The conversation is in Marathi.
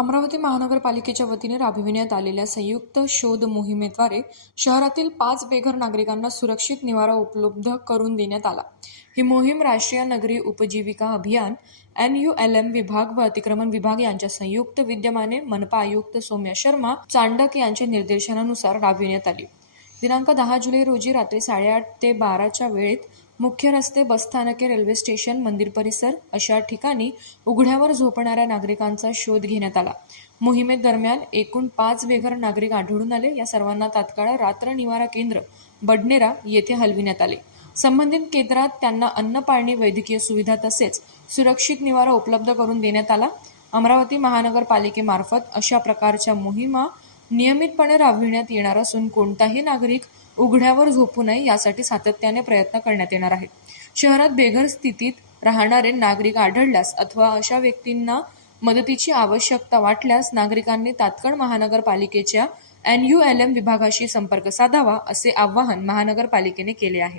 अमरावती महानगरपालिकेच्या वतीने राबविण्यात आलेल्या संयुक्त शोध मोहिमेद्वारे शहरातील पाच बेघर नागरिकांना सुरक्षित निवारा उपलब्ध करून देण्यात आला. ही मोहीम राष्ट्रीय नगरी उपजीविका अभियान एन यू एल एम विभाग व अतिक्रमण विभाग यांच्या संयुक्त विद्यमाने मनपा आयुक्त सौम्या शर्मा चांडक यांच्या निर्देशनानुसार राबविण्यात आली. दिनांक दहा जुलै रोजी रात्री साडेआठ ते बाराच्या वेळेत मुख्य रस्ते बसस्थानके रेल्वे स्टेशन मंदिर परिसर अशा ठिकाणी उघड्यावर झोपणाऱ्या नागरिकांचा शोध घेण्यात आला. मोहिमेदरम्यान एकूण पाच बेघर नागरिक आढळून आले. या सर्वांना तात्काळ रात्र निवारा केंद्र बडनेरा येथे हलविण्यात आले. संबंधित केंद्रात त्यांना अन्न पाळणी वैद्यकीय सुविधा तसेच सुरक्षित निवारा उपलब्ध करून देण्यात आला. अमरावती महानगरपालिकेमार्फत अशा प्रकारच्या मोहिमा नियमितपणे राबविण्यात येणार असून कोणताही नागरिक उघड्यावर झोपू नये यासाठी सातत्याने प्रयत्न करण्यात येणार आहेत. शहरात बेघर स्थितीत राहणारे नागरिक आढळल्यास अथवा अशा व्यक्तींना मदतीची आवश्यकता वाटल्यास नागरिकांनी तात्काळ महानगरपालिकेच्या एन यू एल एम विभागाशी संपर्क साधावा असे आवाहन महानगरपालिकेने केले आहे.